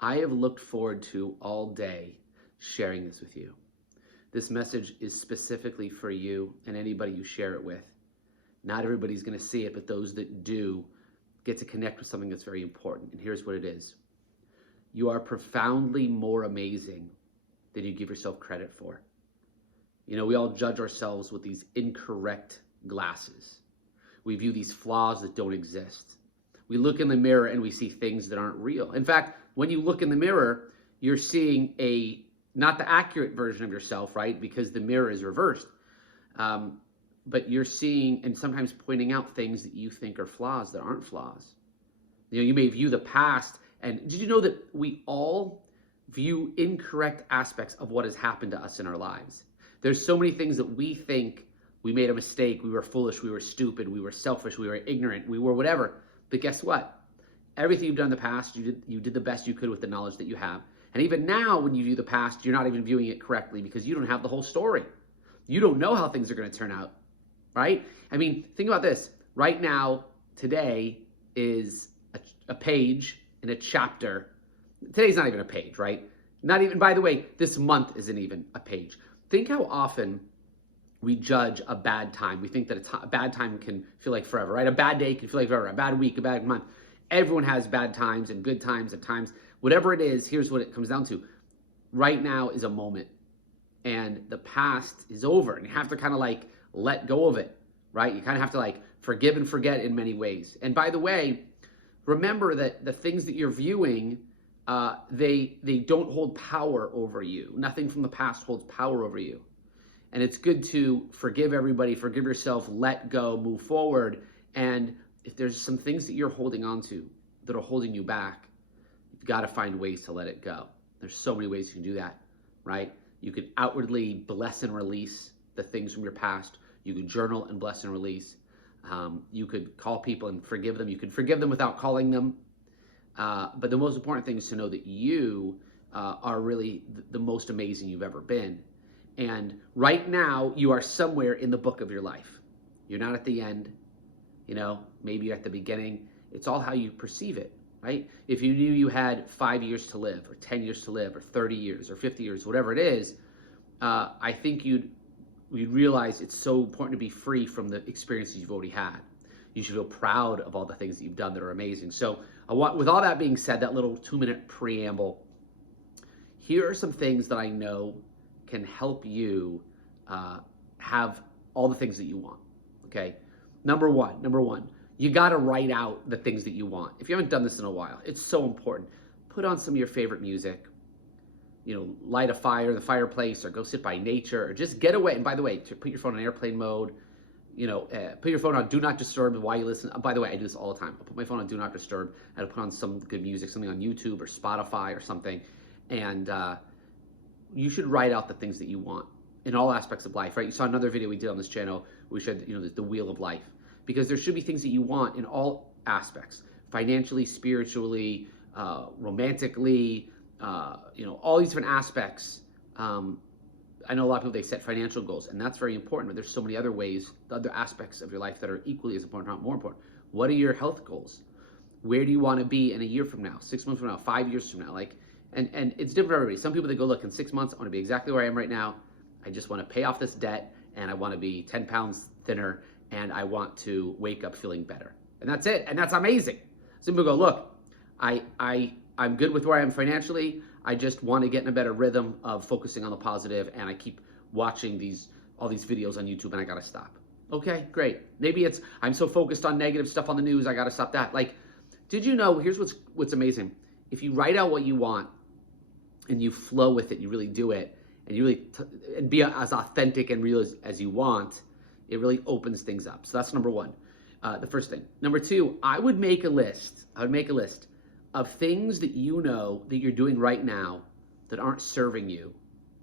I have looked forward to all day sharing this with you. This message is specifically for you and anybody you share it with. Not everybody's going to see it, but those that do get to connect with something that's very important. And here's what it is. You are profoundly more amazing than you give yourself credit for. You know, we all judge ourselves with these incorrect glasses. We view these flaws that don't exist. We look in the mirror and we see things that aren't real. In fact, when you look in the mirror, you're seeing not the accurate version of yourself, right? Because the mirror is reversed. But you're seeing and sometimes pointing out things that you think are flaws that aren't flaws. You know, you may view the past, and did you know that we all view incorrect aspects of what has happened to us in our lives? There's so many things that we think we made a mistake, we were foolish, we were stupid, we were selfish, we were ignorant, we were whatever. But guess what? Everything you've done in the past, you did the best you could with the knowledge that you have. And even now, when you view the past, you're not even viewing it correctly because you don't have the whole story. You don't know how things are going to turn out, right? I mean, think about this. Right now, today is a page in a chapter. Today's not even a page, right? Not even, by the way, this month isn't even a page. Think how often we judge a bad time. We think that a bad time can feel like forever, right? A bad day can feel like forever, a bad week, a bad month. Everyone has bad times and good times at times. Whatever it is, here's what it comes down to. Right now is a moment, and the past is over, and you have to kind of like let go of it, right? You kind of have to like forgive and forget in many ways. And by the way, remember that the things that you're viewing, they don't hold power over you. Nothing from the past holds power over you. And it's good to forgive everybody, forgive yourself, let go, move forward. And if there's some things that you're holding on to that are holding you back, you've got to find ways to let it go. There's so many ways you can do that, right? You can outwardly bless and release the things from your past. You can journal and bless and release. You could call people and forgive them. You could forgive them without calling them. But the most important thing is to know that you are really the most amazing you've ever been. And right now, you are somewhere in the book of your life. You're not at the end, you know, maybe you're at the beginning. It's all how you perceive it, right? If you knew you had 5 years to live, or 10 years to live, or 30 years, or 50 years, whatever it is, I think you'd realize it's so important to be free from the experiences you've already had. You should feel proud of all the things that you've done that are amazing. So with all that being said, that little 2-minute preamble, here are some things that I know can help you have all the things that you want, okay? Number one, you gotta write out the things that you want. If you haven't done this in a while, it's so important. Put on some of your favorite music, you know, light a fire in the fireplace, or go sit by nature, or just get away. And by the way, to put your phone on airplane mode, you know, put your phone on do not disturb while you listen. By the way, I do this all the time. I'll put my phone on do not disturb. I'll put on some good music, something on YouTube or Spotify or something, and you should write out the things that you want in all aspects of life, right? You saw another video we did on this channel. We showed, you know, the wheel of life, because there should be things that you want in all aspects, financially, spiritually, romantically, you know, all these different aspects. I know a lot of people, they set financial goals, and that's very important, but there's so many other ways, the other aspects of your life that are equally as important, not more important. What are your health goals? Where do you want to be in a year from now, 6 months from now, 5 years from now? Like, and it's different for everybody. Some people, they go, look, in 6 months, I want to be exactly where I am right now. I just want to pay off this debt, and I want to be 10 pounds thinner, and I want to wake up feeling better. And that's it, and that's amazing. Some people go, look, I'm good with where I am financially. I just want to get in a better rhythm of focusing on the positive, and I keep watching all these videos on YouTube, and I got to stop. Okay, great. Maybe it's, I'm so focused on negative stuff on the news, I got to stop that. Like, did you know, here's what's amazing. If you write out what you want, and you flow with it, you really do it, and you really and be as authentic and real as you want, it really opens things up. So that's number one, the first thing. Number two, I would make a list of things that you know that you're doing right now that aren't serving you,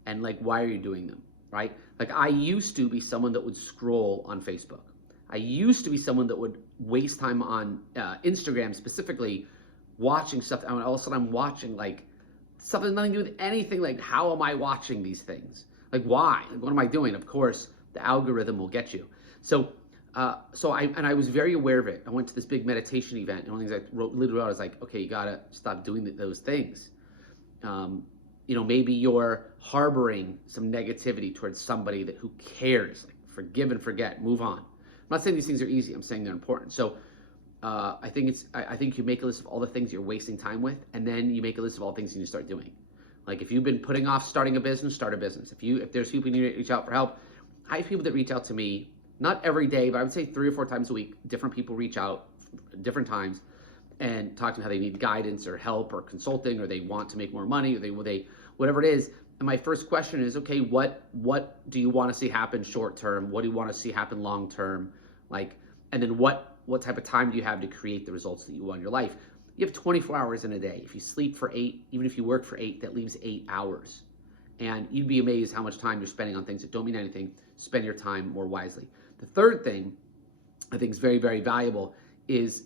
and like, why are you doing them, right? Like, I used to be someone that would scroll on Facebook. I used to be someone that would waste time on Instagram, specifically watching stuff. And all of a sudden I'm watching like something nothing to do with anything. Like, how am I watching these things? Like, why? Like, what am I doing? Of course, the algorithm will get you. So I was very aware of it. I went to this big meditation event, and one of the things I literally wrote was like, okay, you gotta stop doing those things. Maybe you're harboring some negativity towards somebody who cares. Like, forgive and forget, move on. I'm not saying these things are easy. I'm saying they're important. So I think you make a list of all the things you're wasting time with, and then you make a list of all the things you need to start doing. Like, if you've been putting off starting a business, start a business. If there's people you need to reach out for help, I have people that reach out to me, not every day, but I would say 3 or 4 times a week. Different people reach out different times and talk to me how they need guidance or help or consulting, or they want to make more money, or they whatever it is. And my first question is, okay, what do you want to see happen short term? What do you want to see happen long term? And then what type of time do you have to create the results that you want in your life? You have 24 hours in a day. If you sleep for 8, even if you work for 8, that leaves 8 hours. And you'd be amazed how much time you're spending on things that don't mean anything. Spend your time more wisely. The third thing I think is very, very valuable is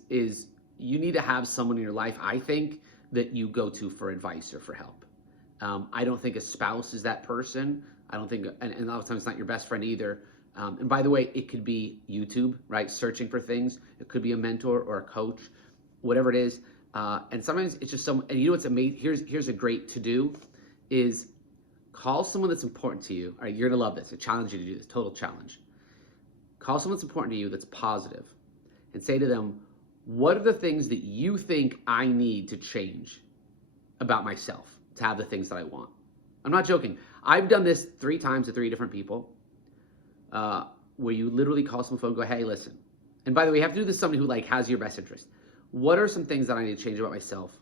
you need to have someone in your life, I think, that you go to for advice or for help. I don't think a spouse is that person. I don't think, and a lot of times it's not your best friend either. And by the way, it could be YouTube, right? Searching for things. It could be a mentor or a coach, whatever it is. And sometimes it's just and you know what's amazing? Here's a great to do is call someone that's important to you. All right, you're gonna love this. I challenge you to do this, total challenge. Call someone that's important to you that's positive and say to them, what are the things that you think I need to change about myself to have the things that I want? I'm not joking. I've done this 3 times to 3 different people, where you literally call someone phone and go, hey, listen. And by the way, you have to do this to somebody who has your best interest. What are some things that I need to change about myself?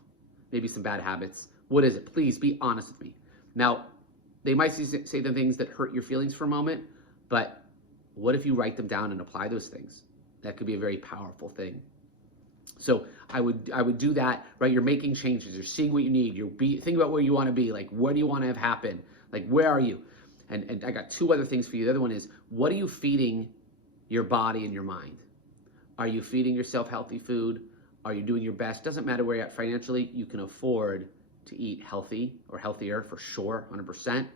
Maybe some bad habits. What is it? Please be honest with me. Now, they might say the things that hurt your feelings for a moment, but what if you write them down and apply those things? That could be a very powerful thing. So I would do that, right? You're making changes. You're seeing what you need. Think about where you want to be. Like, what do you want to have happen? Like, where are you? And I got 2 other things for you. The other one is, what are you feeding your body and your mind? Are you feeding yourself healthy food? Are you doing your best? Doesn't matter where you're at financially. You can afford to eat healthy or healthier for sure, 100%.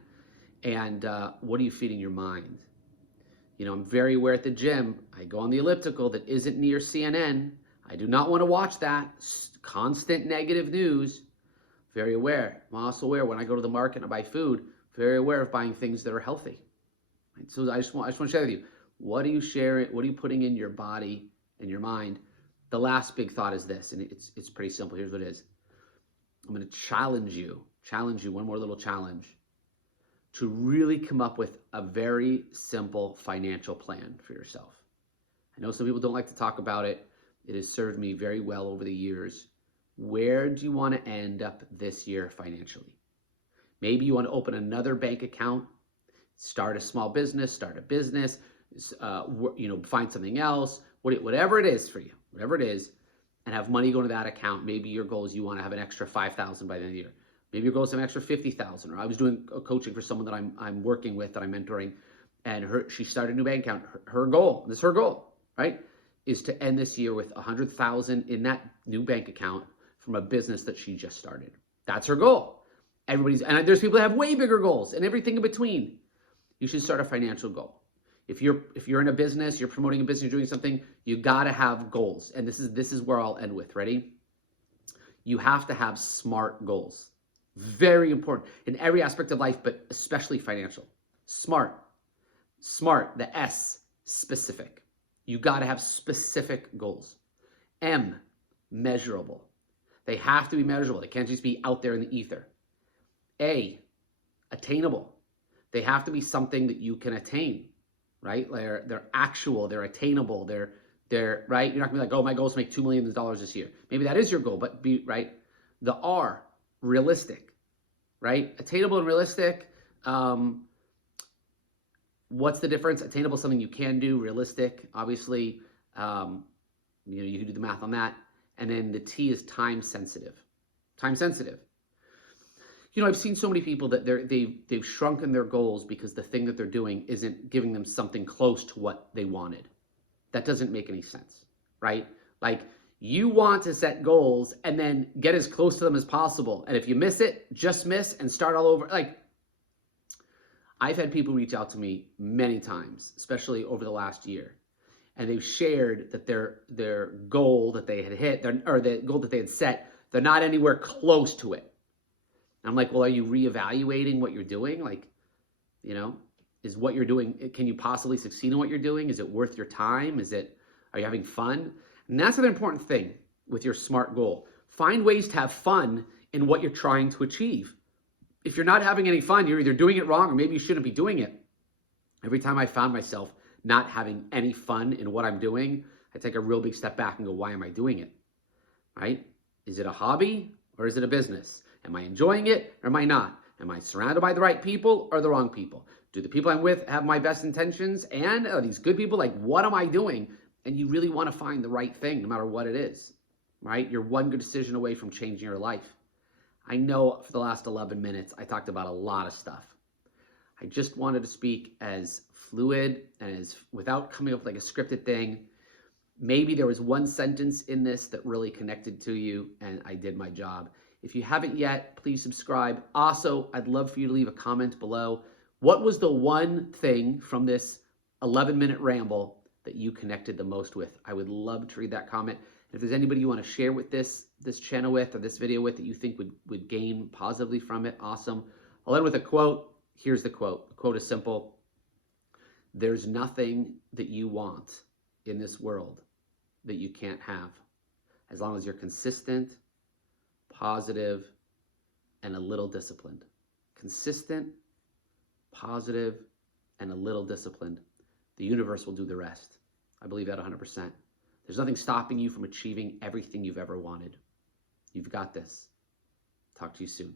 And what are you feeding your mind? I'm very aware at the gym. I go on the elliptical that isn't near CNN. I do not want to watch that. Constant negative news. Very aware. I'm also aware when I go to the market and I buy food, very aware of buying things that are healthy. Right? So I just want to share with you, what are you sharing? What are you putting in your body and your mind? The last big thought is this, and it's pretty simple. Here's what it is. I'm going to challenge you, one more little challenge, to really come up with a very simple financial plan for yourself. I know some people don't like to talk about it. It has served me very well over the years. Where do you want to end up this year financially? Maybe you want to open another bank account, start a small business, start a business, find something else, whatever it is for you, whatever it is, and have money go into that account. Maybe your goal is you want to have an extra $5,000 by the end of the year. Maybe your goal is an extra $50,000. Or I was doing coaching for someone that I'm working with, that I'm mentoring, and she started a new bank account. Her goal, this is her goal, right, is to end this year with $100,000 in that new bank account from a business that she just started. That's her goal. And there's people that have way bigger goals and everything in between. You should start a financial goal. If you're in a business, you're promoting a business, you're doing something, you gotta have goals. And this is where I'll end with. Ready? You have to have SMART goals. Very important in every aspect of life, but especially financial. SMART, the S, specific. You gotta have specific goals. M, measurable. They have to be measurable. They can't just be out there in the ether. A, attainable. They have to be something that you can attain, right? They're actual, they're attainable, they're right. You're not gonna be like, oh, my goal is to make $2 million this year. Maybe that is your goal, but be right. The R, realistic, right? Attainable and realistic. What's the difference? Attainable is something you can do. Realistic, obviously, you can do the math on that. And then the T is time sensitive. Time sensitive. I've seen so many people that they've shrunken their goals because the thing that they're doing isn't giving them something close to what they wanted. That doesn't make any sense, right? Like, you want to set goals and then get as close to them as possible. And if you miss it, just miss and start all over. Like, I've had people reach out to me many times, especially over the last year, and they've shared that their goal that they had hit, or the goal that they had set, they're not anywhere close to it. And I'm like, well, are you reevaluating what you're doing? Like, you know, is what you're doing, can you possibly succeed in what you're doing? Is it worth your time? Are you having fun? And that's an important thing with your SMART goal. Find ways to have fun in what you're trying to achieve. If you're not having any fun, you're either doing it wrong or maybe you shouldn't be doing it. Every time I found myself not having any fun in what I'm doing, I take a real big step back and go, why am I doing it? Right? Is it a hobby or is it a business? Am I enjoying it or am I not? Am I surrounded by the right people or the wrong people? Do the people I'm with have my best intentions? And are these good people? Like, what am I doing? And you really want to find the right thing no matter what it is, right? You're one good decision away from changing your life. I know for the last 11 minutes, I talked about a lot of stuff. I just wanted to speak as fluid and as without coming up like a scripted thing. Maybe there was one sentence in this that really connected to you and I did my job. If you haven't yet, please subscribe. Also, I'd love for you to leave a comment below. What was the one thing from this 11-minute ramble that you connected the most with? I would love to read that comment. And if there's anybody you want to share with this channel with or this video with that you think would gain positively from it, awesome. I'll end with a quote. Here's the quote. The quote is simple. There's nothing that you want in this world that you can't have, as long as you're consistent, positive, and a little disciplined. Consistent, positive, and a little disciplined. The universe will do the rest. I believe that 100%. There's nothing stopping you from achieving everything you've ever wanted. You've got this. Talk to you soon.